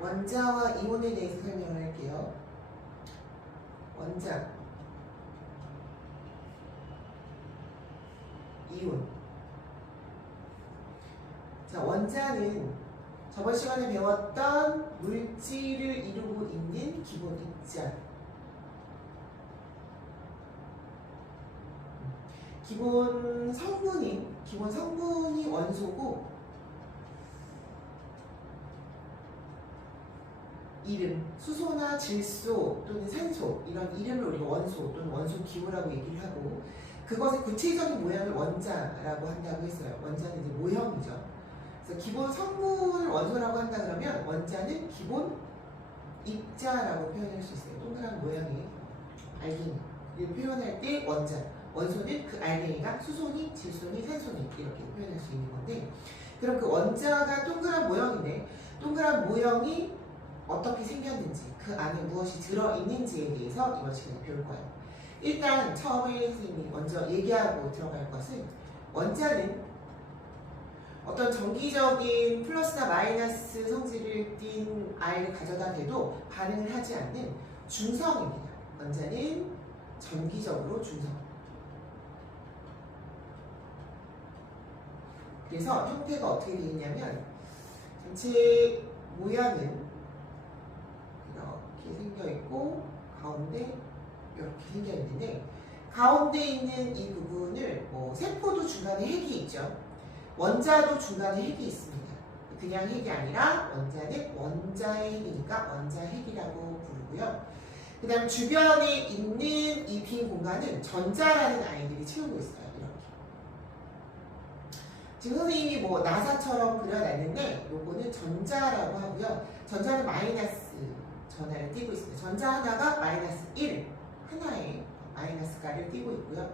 원자와 이온에 대해서 설명을 할게요. 원자, 이온. 자, 원자는 저번 시간에 배웠던 물질을 이루고 있는 기본 입자. 기본 성분이 원소고, 이름, 수소나 질소 또는 산소, 이런 이름을 우리가 원소 또는 원소 기호라고 얘기를 하고, 그것의 구체적인 모양을 원자라고 한다고 했어요. 원자는 이제 모형이죠. 그래서 기본 성분을 원소라고 한다 그러면 원자는 기본 입자라고 표현할 수 있어요. 동그란 모양의 알갱이를 표현할 때 원소는 그 알갱이가 수소니, 질소니, 산소니 이렇게 표현할 수 있는 건데, 그럼 그 원자가 동그란 모형인데, 동그란 모형이 어떻게 생겼는지, 그 안에 무엇이 들어있는지에 대해서 이번 시간에 배울 거예요. 일단 처음에 선생님이 먼저 얘기하고 들어갈 것은, 원자는 어떤 정기적인 플러스나 마이너스 성질을 띤 I를 가져다 대도 반응을 하지 않는 중성입니다. 원자는 전기적으로 중성. 그래서 형태가 어떻게 되어 있냐면, 전체 모양은 이렇게 생겨 있고, 가운데 이렇게 생겨 있는데, 가운데 있는 이 부분을 세포도 중간에 핵이 있죠. 원자도 중간에 핵이 있습니다. 그냥 핵이 아니라 원자는 원자의 핵이니까 원자핵이라고 부르고요. 그 다음 주변에 있는 이 빈 공간은 전자라는 아이들이 채우고 있어요. 이렇게. 지금 선생님이 나사처럼 그려놨는데 요거는 전자라고 하고요. 전자는 마이너스 전하를 띄고 있습니다. 전자 하나가 마이너스 1 하나의 마이너스가를 띄고 있고요.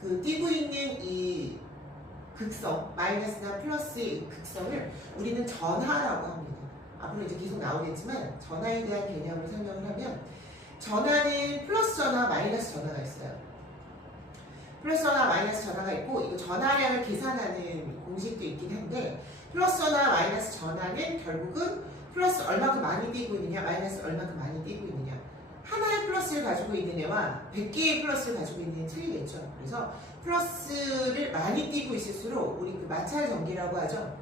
그 띄고 있는 이 극성, 마이너스나 플러스의 극성을 우리는 전하라고 합니다. 앞으로 이제 계속 나오겠지만 전하에 대한 개념을 설명을 하면, 전하는 플러스 전하, 마이너스 전하가 있어요. 플러스 전하, 마이너스 전하가 있고, 이거 전하량을 계산하는 공식도 있긴 한데, 플러스 전하, 마이너스 전하는 결국은 플러스 얼마큼 많이 띄고 있느냐, 마이너스 얼마큼 많이 띄고 있느냐, 하나의 플러스를 가지고 있는 애와 100개의 플러스를 가지고 있는 애는 틀리겠죠. 그래서 플러스를 많이 띄고 있을수록 우리 그 마찰 전기라고 하죠.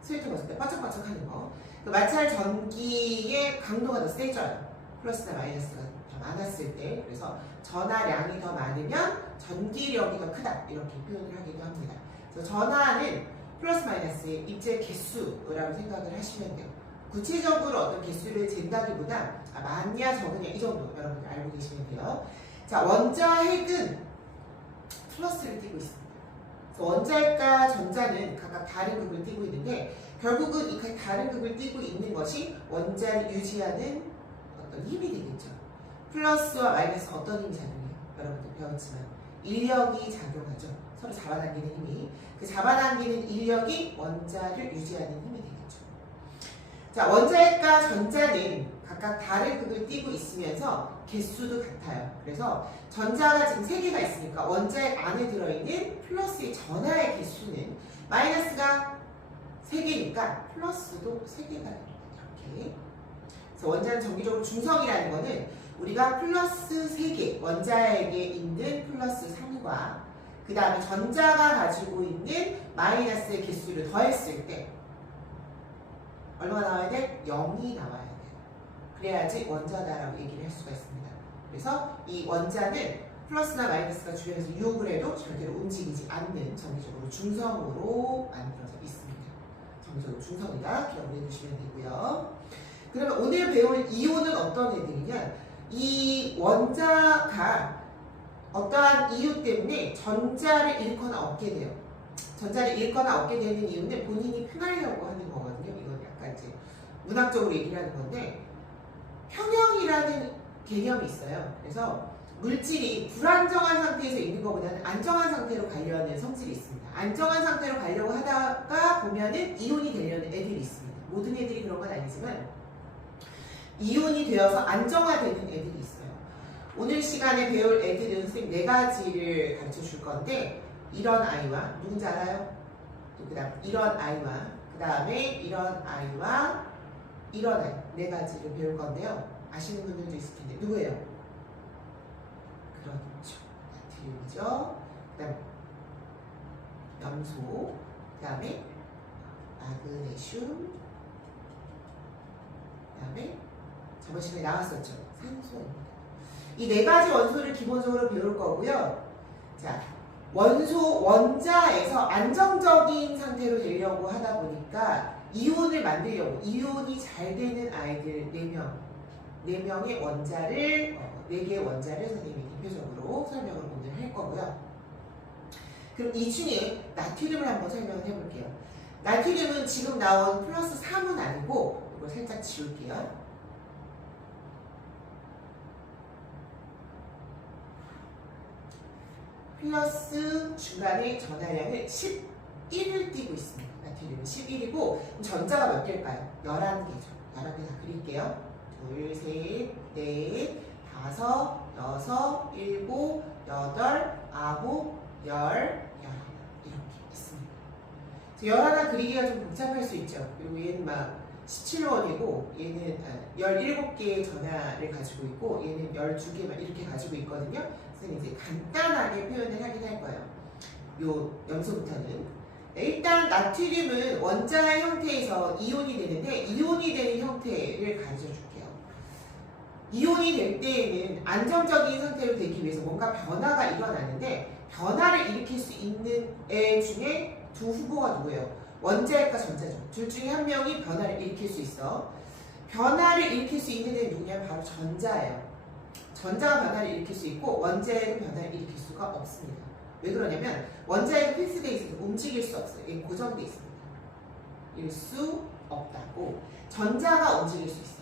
스웨터 벗을 때 바짝바짝 하는 거. 그 마찰 전기의 강도가 더 세져요. 플러스나 마이너스가 더 많았을 때. 그래서 전하량이 더 많으면 전기력이 더 크다. 이렇게 표현을 하기도 합니다. 그래서 전하는 플러스 마이너스의 입자 개수라고 생각을 하시면 돼요. 구체적으로 어떤 개수를 잰다기보다 많냐 적으냐 이 정도 여러분들 알고 계시면 돼요. 자, 원자핵은 플러스를 띄고 있습니다. 그래서 원자핵과 전자는 각각 다른 극을 띄고 있는데, 결국은 이 다른 극을 띄고 있는 것이 원자를 유지하는 어떤 힘이 되겠죠. 플러스와 마이너스 어떤 힘이 작용해요? 여러분들 배웠지만 인력이 작용하죠. 서로 잡아당기는 힘이. 그 잡아당기는 인력이 원자를 유지하는 힘이 되겠죠. 자, 원자핵과 전자는 각각 다른 극을 띄고 있으면서 개수도 같아요. 그래서 전자가 지금 3개가 있으니까 원자핵 안에 들어있는 플러스의 전하의 개수는 마이너스가 3개니까 플러스도 3개가 됩니다. 이렇게. 그래서 원자는 정기적으로 중성이라는 거는 우리가 플러스 3개, 원자핵에 있는 플러스 3과 그 다음에 전자가 가지고 있는 마이너스의 개수를 더했을 때 얼마가 나와야 돼? 0이 나와야 돼. 그래야지 원자다라고 얘기를 할 수가 있습니다. 그래서 이 원자는 플러스나 마이너스가 주변에서 유혹을 해도 절대로 움직이지 않는 정기적으로 중성으로 만들어져 있습니다. 정기적으로 중성이다. 기억을 해주시면 되고요. 그러면 오늘 배울 이온은 어떤 애들이냐? 이 원자가 어떠한 이유 때문에 전자를 잃거나 얻게 돼요. 전자를 잃거나 얻게 되는 이유는 본인이 편하려고 하는 거거든요. 이건 약간 이제 문학적으로 얘기를 하는 건데, 평형이라는 개념이 있어요. 그래서 물질이 불안정한 상태에서 있는 것보다는 안정한 상태로 가려는 성질이 있습니다. 안정한 상태로 가려고 하다가 보면은 이온이 되려는 애들이 있습니다. 모든 애들이 그런 건 아니지만 이온이 되어서 안정화되는 애들이 있어요. 오늘 시간에 배울 애들은 선생님 4가지를 가르쳐 줄 건데, 이런 아이와, 누군지 알아요? 그 다음 이런 아이와, 그 다음에 이런 아이와 일어나요. 네 가지를 배울 건데요. 아시는 분들도 있을 텐데 누구예요? 그렇죠. 나트륨이죠. 그다음 염소, 그다음에 마그네슘, 그다음에 저번 시간에 나왔었죠. 산소입니다. 이 네 가지 원소를 기본적으로 배울 거고요. 자, 원자에서 안정적인 상태로 되려고 하다 보니까 이온을 만들려고 이온이 잘 되는 아이들 4명의 원자를 4개의 원자를 선생님이 대표적으로 설명을 오늘 할 거고요. 그럼 이 중에 나트륨을 한번 설명을 해볼게요. 나트륨은 지금 나온 플러스 3은 아니고 이걸 살짝 지울게요. 플러스 중간에 전하량을 11을 띄고 있습니다. 나트륨은 11이고 전자가 몇 개일까요? 11개죠. 11개 다 그릴게요. 2, 3, 4, 5, 6, 7, 8, 9, 10, 11 이렇게 있습니다. 11 그리기가 좀 복잡할 수 있죠. 그리고 얘는 막 17원이고 얘는 17개의 전하를 가지고 있고 얘는 12개만 이렇게 가지고 있거든요. 그래서 이제 간단하게 표현을 하긴 할 거예요. 요 염소부터는 일단 나트륨은 원자의 형태에서 이온이 되는데 이온이 되는 형태를 가르쳐 줄게요. 이온이 될 때에는 안정적인 상태로 되기 위해서 뭔가 변화가 일어나는데 변화를 일으킬 수 있는 애 중에 두 후보가 누구예요? 원자일까 전자죠. 둘 중에 한 명이 변화를 일으킬 수 있어. 변화를 일으킬 수 있는 애는 누구냐면 바로 전자예요. 전자가 변화를 일으킬 수 있고 원자에는 변화를 일으킬 수가 없습니다. 왜 그러냐면 원자에는 필수되어 있어서 움직일 수 없어요. 이게 고정되어 있습니다. 일 수 없다고. 전자가 움직일 수 있어요.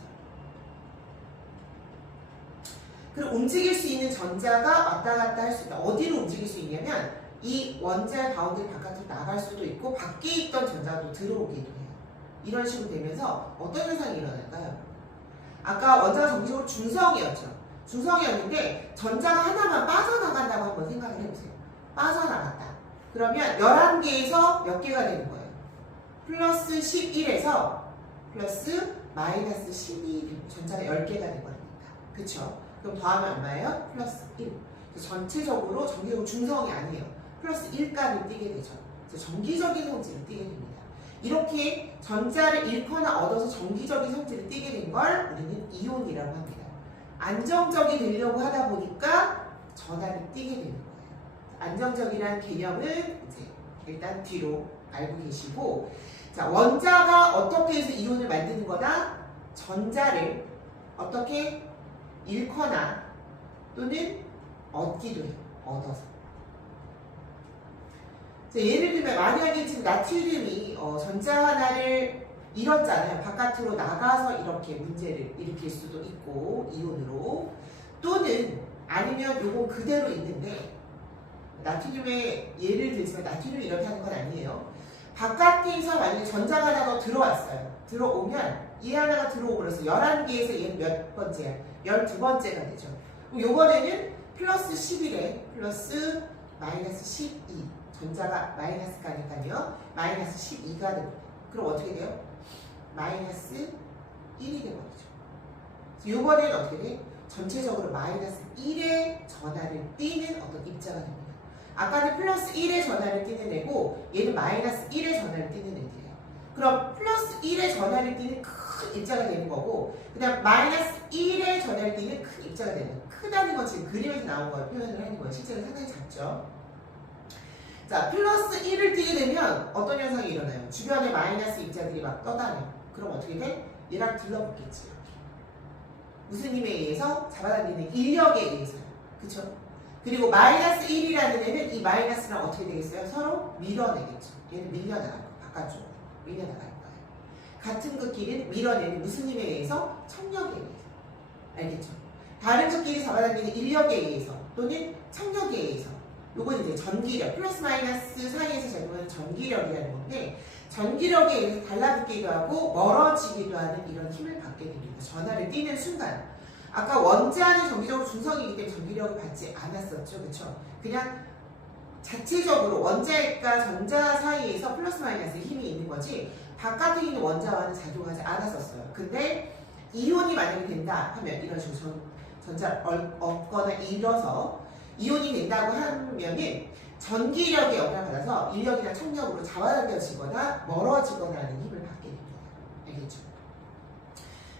그럼 움직일 수 있는 전자가 왔다 갔다 할 수 있다. 어디로 움직일 수 있냐면 이 원자의 바운드리 바깥으로 나갈 수도 있고 밖에 있던 전자가 또 들어오기도 해요. 이런 식으로 되면서 어떤 현상이 일어날까요? 아까 원자가 정기적으로 중성이었죠. 중성이었는데 전자가 하나만 빠져나간다고 한번 생각을 해보세요. 빠져나갔다. 그러면 11개에서 몇 개가 되는 거예요? 플러스 11에서 플러스 마이너스 12 전자가 10개가 된 거니까. 그쵸? 그럼 더하면 얼마예요? 플러스 1. 전체적으로 정기적으로 중성이 아니에요. 플러스 1가를 띄게 되죠. 그래서 정기적인 성질을 띄게 됩니다. 이렇게 전자를 잃거나 얻어서 정기적인 성질을 띄게 된 걸 우리는 이온이라고 합니다. 안정적이 되려고 하다 보니까 전하를 띄게 되는 거예요. 안정적이라는 개념은 이제 일단 뒤로 알고 계시고, 자, 원자가 어떻게 해서 이온을 만드는 거다? 전자를 어떻게 잃거나 또는 얻기도 해요. 얻어서. 자, 예를 들면 만약에 지금 나트륨이 전자 하나를 잃었잖아요. 바깥으로 나가서 이렇게 문제를 일으킬 수도 있고 이온으로, 또는 아니면 요거 그대로 있는데 나트륨의 예를 들지만 나트륨이 이렇게 하는 건 아니에요. 바깥에서 만약에 전자가 하나 더 들어왔어요. 들어오면 이 하나가 들어오고 그래서 11개에서 얘는 몇 번째야? 12번째가 되죠. 요번에는 플러스 11에 플러스 마이너스 12 전자가 마이너스 가니까요. 마이너스 12가 됩니다. 그럼 어떻게 돼요? 마이너스 1이 돼버리죠. 요번에는 어떻게 돼? 전체적으로 마이너스 1의 전하를 띠는 어떤 입자가 됩니다. 아까는 플러스 1의 전하를 띠는 애고 얘는 마이너스 1의 전하를 띠는 애들이에요. 그럼 플러스 1의 전하를 띠는 큰 입자가 되는 거고, 그 다음 마이너스 1의 전하를 띠는 큰 입자가 되는 거예요. 크다는 건 지금 그림에서 나온 걸 표현을 하는 거예요. 실제로 상당히 작죠. 자, 플러스 1을 띄게 되면 어떤 현상이 일어나요? 주변에 마이너스 입자들이 막 떠다녀요. 그럼 어떻게 돼? 얘랑 들러붙겠지. 무슨 힘에 의해서? 잡아당기는 인력에 의해서요. 그쵸? 그리고 마이너스 1이라는 애는 이 마이너스랑 어떻게 되겠어요? 서로 밀어내겠죠. 얘는 밀려나갈 거예요. 바깥쪽으로 밀려나갈 거예요. 같은 극끼리는 밀어내는 무슨 힘에 의해서? 청력에 의해서. 알겠죠? 다른 극끼리 잡아당기는 인력에 의해서 또는 청력에 의해서. 요건 이제 전기력, 플러스 마이너스 사이에서 작용하는 전기력이라는 건데, 전기력에 의해서 달라붙기도 하고 멀어지기도 하는 이런 힘을 받게 됩니다. 전하를 띄는 순간. 아까 원자는 정기적으로 중성이기 때문에 전기력을 받지 않았었죠. 그쵸? 그냥 자체적으로 원자핵과 전자 사이에서 플러스 마이너스 힘이 있는 거지 바깥에 있는 원자와는 작용하지 않았었어요. 근데 이온이 만약에 된다 하면 이런 식으로 전자를 얻거나 잃어서 이온이 된다고 하면은 전기력에 영향을 받아서 인력이나 청력으로 잡아당겨지거나 멀어지거나 하는 힘을 받게 됩니다. 알겠죠?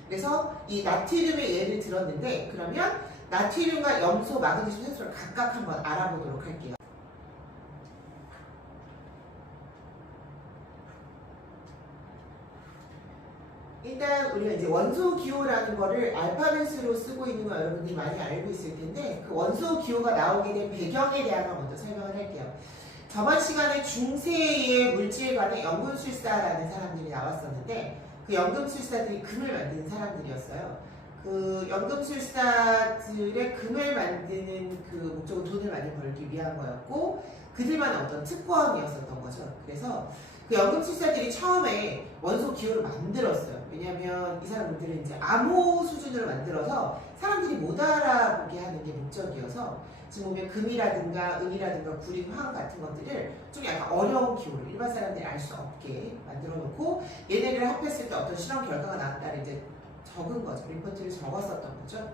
그래서 이 나트륨의 예를 들었는데 그러면 나트륨과 염소, 마그네슘, 산소를 각각 한번 알아보도록 할게요. 일단 우리가 이제 원소 기호라는 거를 알파벳으로 쓰고 있는 거 여러분들이 많이 알고 있을 텐데 그 원소 기호가 나오게 된 배경에 대한 거 먼저 설명을 할게요. 저번 시간에 중세의 물질관의 연금술사라는 사람들이 나왔었는데 그 연금술사들이 금을 만드는 사람들이었어요. 그 연금술사들의 금을 만드는 그 목적은 돈을 많이 벌기 위한 거였고 그들만의 어떤 특권이었었던 거죠. 그래서 그 연금술사들이 처음에 원소 기호를 만들었어요. 왜냐하면 이 사람들은 이제 암호 수준으로 만들어서 사람들이 못 알아보게 하는 게 목적이어서 지금 보면 금이라든가 은이라든가 구리, 황 같은 것들을 좀 약간 어려운 기호를 일반 사람들이 알 수 없게 만들어 놓고 얘네를 합했을 때 어떤 실험 결과가 나왔다를 이제 적은 거죠. 리포트를 적었었던 거죠.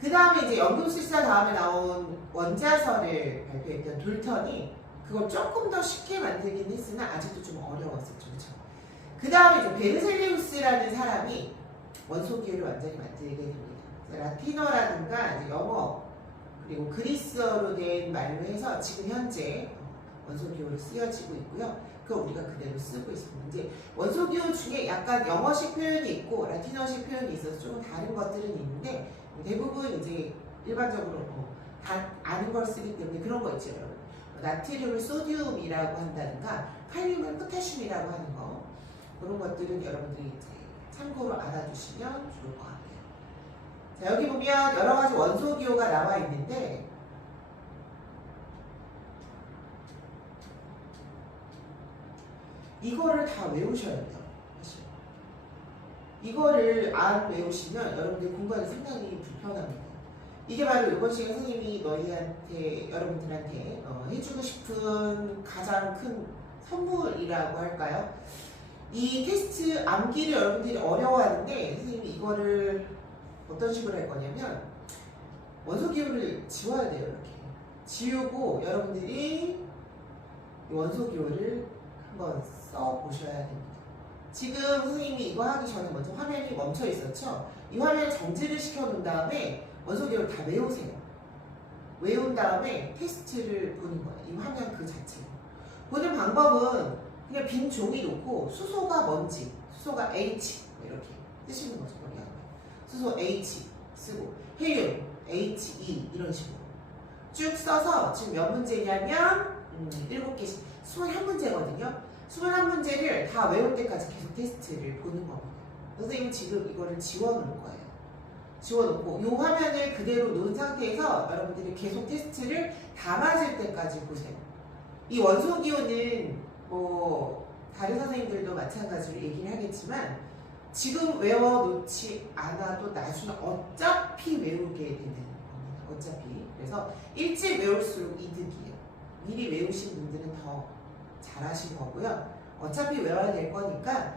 그 다음에 이제 연금술사 다음에 나온 원자설을 발표했던 돌턴이 그걸 조금 더 쉽게 만들긴 했으나 아직도 좀 어려웠었죠. 그렇죠? 그 다음에 베르셀리우스라는 사람이 원소 기호를 완전히 만들게 됩니다. 라틴어라든가 이제 영어 그리고 그리스어로 된 말로 해서 지금 현재 원소 기호로 쓰여지고 있고요. 그거 우리가 그대로 쓰고 있습니다. 이제 원소 기호 중에 약간 영어식 표현이 있고 라틴어식 표현이 있어서 조금 다른 것들은 있는데 대부분 이제 일반적으로 다 아는 걸 쓰기 때문에 그런 거 있죠, 여러분. 나트륨을 소듐이라고 한다든가 칼륨을 포타슘이라고 하는 거 그런 것들은 여러분들이 이제 참고로 알아두시면 좋을 것 같아요. 자, 여기 보면 여러 가지 원소 기호가 나와 있는데 이거를 다 외우셔야 돼요. 사실. 이거를 안 외우시면 여러분들 공부하기 상당히 불편합니다. 이게 바로 이번 시간 선생님이 너희한테 여러분들한테 해주고 싶은 가장 큰 선물이라고 할까요? 이 테스트 암기를 여러분들이 어려워하는데 선생님이 이거를 어떤 식으로 할 거냐면 원소 기호를 지워야 돼요. 이렇게 지우고 여러분들이 원소 기호를 한번 써보셔야 됩니다. 지금 선생님이 이거 하기 전에 먼저 화면이 멈춰 있었죠? 이 화면을 정지를 시켜 놓은 다음에 원소 기호를 다 외우세요. 외운 다음에 테스트를 보는 거예요. 이 화면 그 자체로. 보는 방법은 그냥 빈 종이 놓고 수소가 뭔지, 수소가 H 이렇게 쓰시는 거죠. 수소 H 쓰고 헬륨 HE 이런 식으로 쭉 써서 지금 몇 문제냐면 7개씩 21문제거든요. 21문제를 다 외울 때까지 계속 테스트를 보는 겁니다. 선생님은 지금 이거를 지워놓을 거예요. 지워놓고 이 화면을 그대로 놓은 상태에서 여러분들이 계속 테스트를 다 맞을 때까지 보세요. 이 원소 기호는 뭐 다른 선생님들도 마찬가지로 얘기를 하겠지만 지금 외워놓지 않아도 나중에 어차피 외우게 되는 겁니다. 어차피. 그래서 일찍 외울수록 이득이에요. 미리 외우신 분들은 더 잘하신 거고요. 어차피 외워야 될 거니까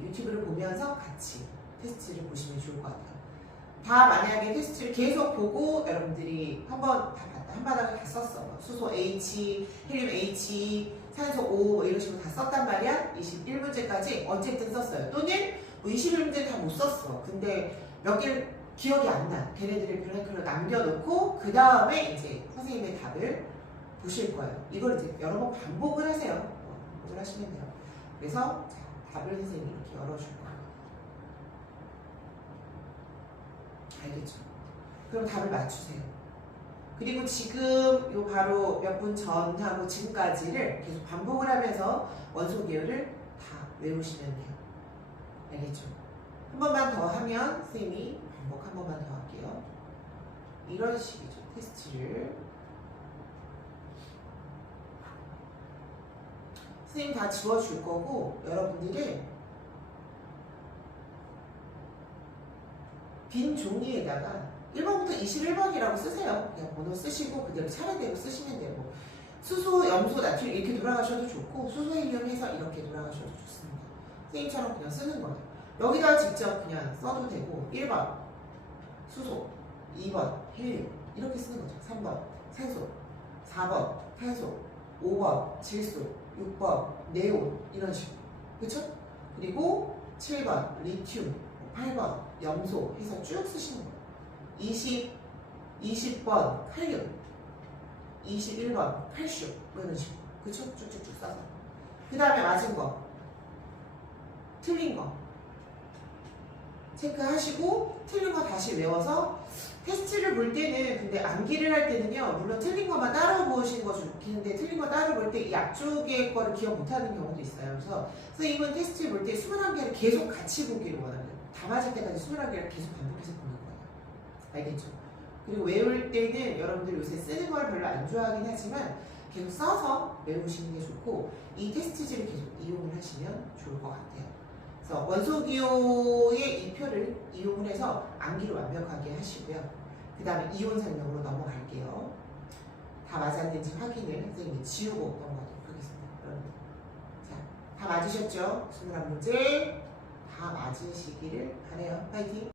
유튜브를 보면서 같이 테스트를 보시면 좋을 것 같아요. 다 만약에 테스트를 계속 보고 여러분들이 한번 다 봤다. 한 바닥을 다 썼어. 수소 H, 헬륨 H, 산소 O 이런 식으로 다 썼단 말이야. 21문제까지 어쨌든 썼어요. 또는 21문제 다 못 썼어. 근데 몇 개를 기억이 안 나. 걔네들을 블랭크로 남겨놓고 그 다음에 이제 선생님의 답을 보실 거예요. 이걸 이제 여러 번 반복을 하세요. 반복을 하시면 돼요. 그래서 자, 답을 선생님이 이렇게 열어줄 거예요. 알겠죠? 그럼 답을 맞추세요. 그리고 지금 요 바로 몇 분 전하고 지금까지를 계속 반복을 하면서 원소 기호를 다 외우시면 돼요. 알겠죠? 한 번만 더 하면 선생님이 반복 한 번만 더 할게요. 이런 식이죠. 테스트를 선생님 다 지워줄 거고 여러분들은 빈 종이에다가 1번부터 21번이라고 쓰세요. 그냥 번호 쓰시고 그대로 차례대로 쓰시면 되고 수소, 염소, 나트륨 이렇게 돌아가셔도 좋고 수소, 헬륨 해서 이렇게 돌아가셔도 좋습니다. 선생님처럼 그냥 쓰는 거예요. 여기다 직접 그냥 써도 되고 1번 수소, 2번 헬륨 이렇게 쓰는 거죠. 3번 산소, 4번 탄소, 5번 질소, 6번 네온 이런 식으로. 그쵸? 그리고 7번 리튬, 8번 염소 해서 쭉 쓰시는 거예요. 20번 칼륨, 21번 칼슘 뭐 이런 식으로. 그쵸? 쭉쭉쭉 써서. 그 다음에 맞은 거, 틀린 거 체크하시고 틀린 거 다시 외워서 테스트를 볼 때는 근데 암기를 할 때는요 물론 틀린 거만 따로 보시는 거 좋긴데 틀린 거 따로 볼 때 이 앞쪽의 거를 기억 못하는 경우도 있어요. 그래서 선생님은 테스트 볼 때 21개를 계속 같이 보기를 원합니다. 다 맞을 때까지 21개를 계속 반복해서 보는 거예요. 알겠죠? 그리고 외울 때는 여러분들 요새 쓰는 걸 별로 안 좋아하긴 하지만 계속 써서 외우시는 게 좋고 이 테스트지를 계속 이용을 하시면 좋을 것 같아요. 그래서 원소기호의 이 표를 이용을 해서 암기를 완벽하게 하시고요. 그 다음에 이온 설명으로 넘어갈게요. 다 맞았는지 확인을 선생님이 지우고 넘어가도록 하겠습니다. 여러분. 자, 다 맞으셨죠? 21문제 다 맞으시기를 바라요. 파이팅!